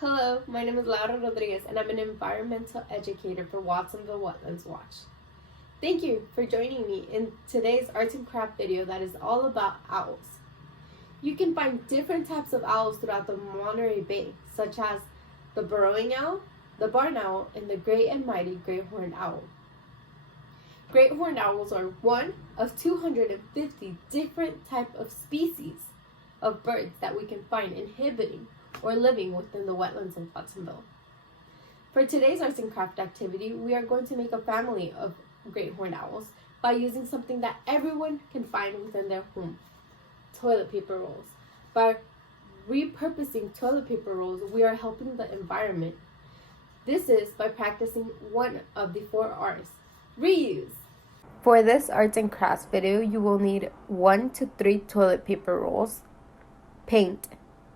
Hello, my name is Laura Rodriguez and I'm an environmental educator for Watsonville Wetlands Watch. Thank you for joining me in today's arts and craft video that is all about owls. You can find different types of owls throughout the Monterey Bay, such as the burrowing owl, the barn owl, and the great and mighty great horned owl. Great horned owls are one of 250 different types of species of birds that we can find inhabiting or living within the wetlands of Watsonville. For today's arts and craft activity, we are going to make a family of great horned owls by using something that everyone can find within their home, toilet paper rolls. By repurposing toilet paper rolls, we are helping the environment. This is by practicing one of the 4 R's. Reuse. For this arts and crafts video, you will need 1 to 3 toilet paper rolls, paint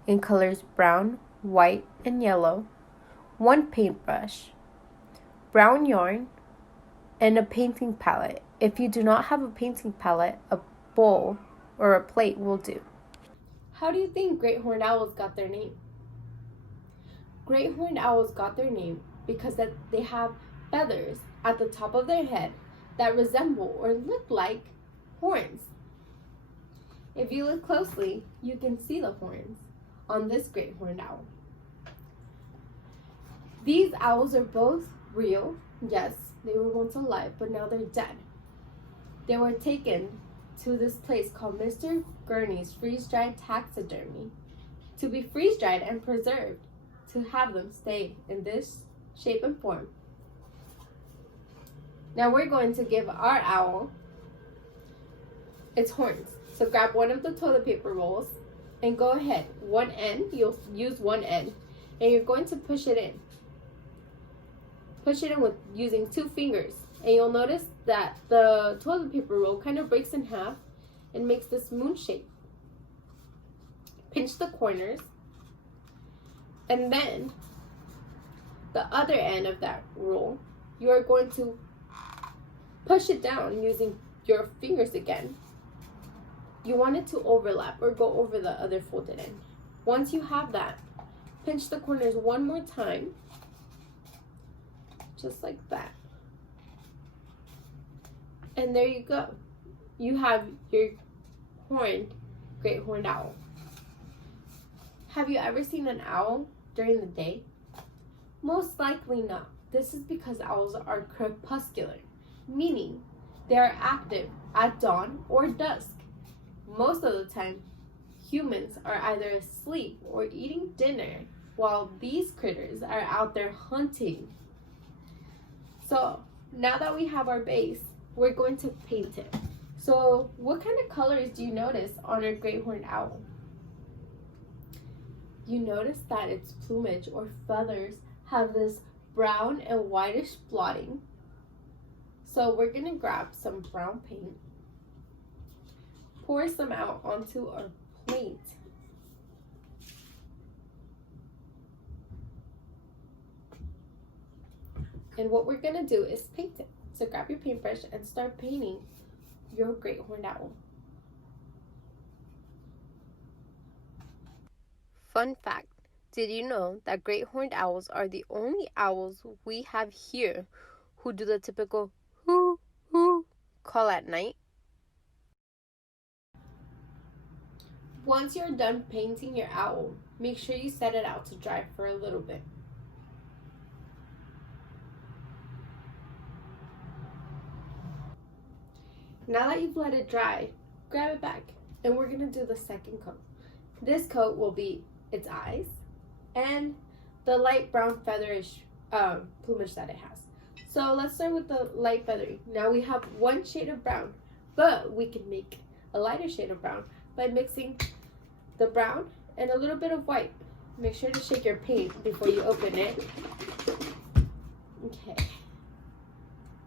in colors brown, white, and yellow, 1 paintbrush, brown yarn, and a painting palette. If you do not have a painting palette, a bowl or a plate will do. How do you think great horned owls got their name? Great horned owls got their name because they have feathers at the top of their head that resemble or look like horns. If you look closely, you can see the horns on this great horned owl. These owls are both real. Yes, they were once alive, but now they're dead. They were taken to this place called Mr. Gurney's freeze-dried taxidermy to be freeze-dried and preserved to have them stay in this shape and form. Now we're going to give our owl its horns. So grab one of the toilet paper rolls and go ahead. One end, you'll use one end, and you're going to push it in. Push it in with using 2 fingers, and you'll notice that the toilet paper roll kind of breaks in half and makes this moon shape. Pinch the corners, and then the other end of that roll, you are going to push it down using your fingers again. You want it to overlap or go over the other folded end. Once you have that, pinch the corners one more time, just like that. And there you go. You have your great horned owl. Have you ever seen an owl during the day? Most likely not. This is because owls are crepuscular, meaning they are active at dawn or dusk. Most of the time, humans are either asleep or eating dinner while these critters are out there hunting. So now that we have our base, we're going to paint it. So what kind of colors do you notice on our great horned owl? You notice that its plumage or feathers have this brown and whitish blotting. So we're going to grab some brown paint, pour some out onto our plate. And what we're going to do is paint it. So grab your paintbrush and start painting your great horned owl. Fun fact, did you know that great horned owls are the only owls we have here who do the typical hoo hoo call at night? Once you're done painting your owl, make sure you set it out to dry for a little bit. Now that you've let it dry, grab it back, and we're going to do the second coat. This coat will be its eyes and the light brown featherish plumage that it has. So let's start with the light feathery. Now we have 1 shade of brown, but we can make a lighter shade of brown by mixing the brown and a little bit of white. Make sure to shake your paint before you open it. Okay.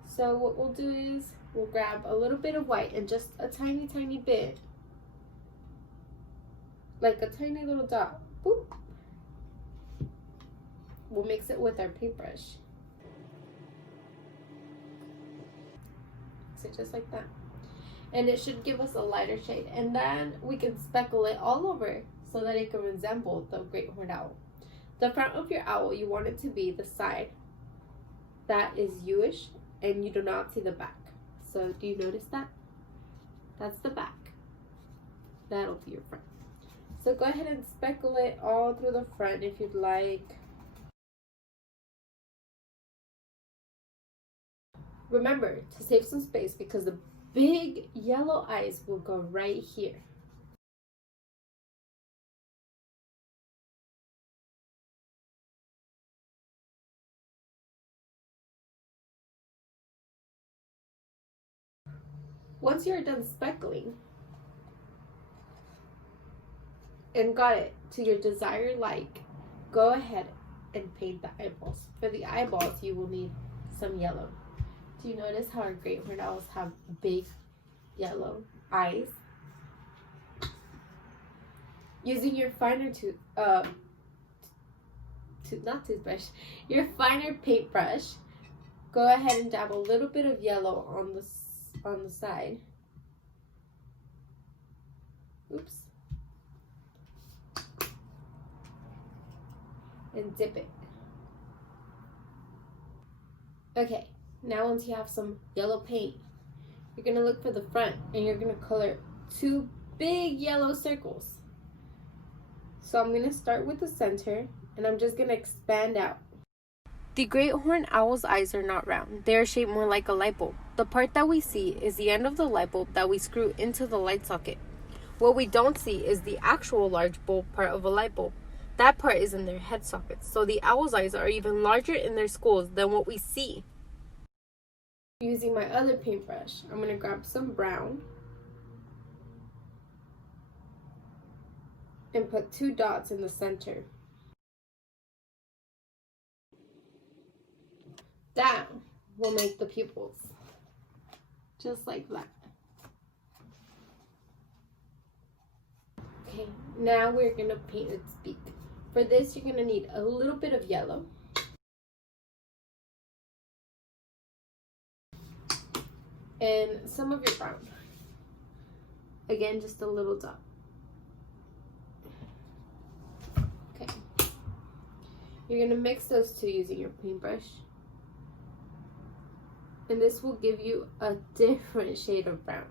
So what we'll do is we'll grab a little bit of white and just a tiny, tiny bit, like a tiny little dot. Boop. We'll mix it with our paintbrush. So just like that. And it should give us a lighter shade. And then we can speckle it all over so that it can resemble the great horned owl. The front of your owl, you want it to be the side that is you-ish, and you do not see the back. So do you notice that? That's the back. That'll be your front. So go ahead and speckle it all through the front if you'd like. Remember to save some space because the big yellow eyes will go right here. Once you're done speckling and got it to your desired like, go ahead and paint the eyeballs. For the eyeballs, you will need some yellow. Do you notice how our great horned owls have big yellow eyes? Using your finer your finer paintbrush, go ahead and dab a little bit of yellow on the side. Oops. And dip it. Okay, now once you have some yellow paint, you're going to look for the front and you're going to color 2 big yellow circles. So I'm going to start with the center and I'm just going to expand out. The great horned owl's eyes are not round. They are shaped more like a light bulb. The part that we see is the end of the light bulb that we screw into the light socket. What we don't see is the actual large bulb part of a light bulb. That part is in their head sockets, so the owl's eyes are even larger in their skulls than what we see. Using my other paintbrush, I'm going to grab some brown and put 2 dots in the center. That will make the pupils, just like that. Okay, now we're going to paint its beak. For this, you're going to need a little bit of yellow. And some of your brown. Again, just a little dot. Okay. You're going to mix those two using your paintbrush. And this will give you a different shade of brown.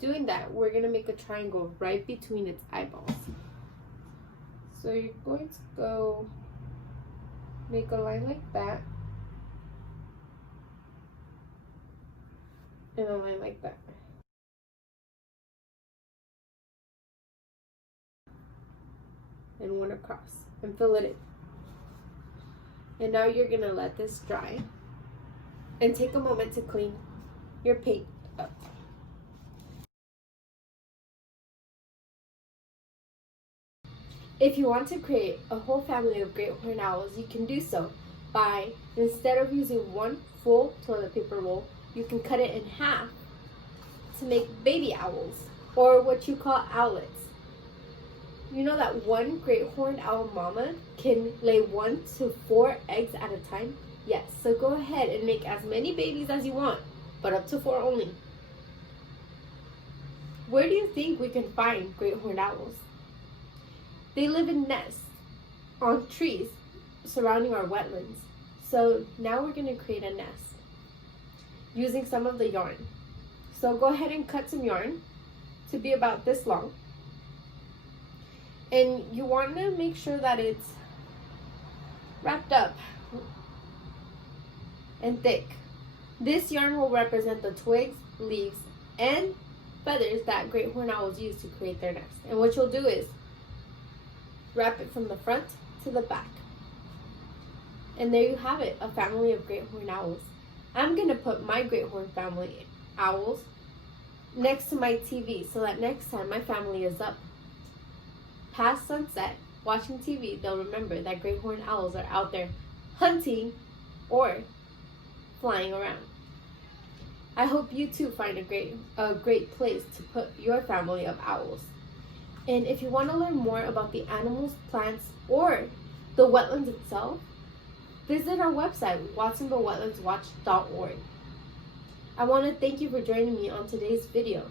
Doing that, we're going to make a triangle right between its eyeballs. So you're going to go make a line like that. And a line like that. And one across. And fill it in. And now you're going to let this dry. And take a moment to clean your paint up. If you want to create a whole family of great horned owls, you can do so by, instead of using one full toilet paper roll, you can cut it in half to make baby owls, or what you call owlets. You know that one great horned owl mama can lay 1 to 4 eggs at a time? Yes, so go ahead and make as many babies as you want, but up to 4 only. Where do you think we can find great horned owls? They live in nests on trees surrounding our wetlands. So now we're going to create a nest using some of the yarn. So go ahead and cut some yarn to be about this long. And you want to make sure that it's wrapped up and thick. This yarn will represent the twigs, leaves, and feathers that great horned owls use to create their nest. And what you'll do is wrap it from the front to the back. And there you have it, a family of great horned owls. I'm going to put my great horned family owls next to my TV so that next time my family is up past sunset watching TV, they'll remember that great horned owls are out there hunting or flying around. I hope you too find a great place to put your family of owls. And if you want to learn more about the animals, plants, or the wetlands itself, visit our website, watsonvillewetlandswatch.org. I want to thank you for joining me on today's video.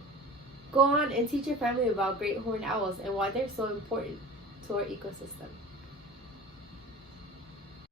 Go on and teach your family about great horned owls and why they're so important to our ecosystem.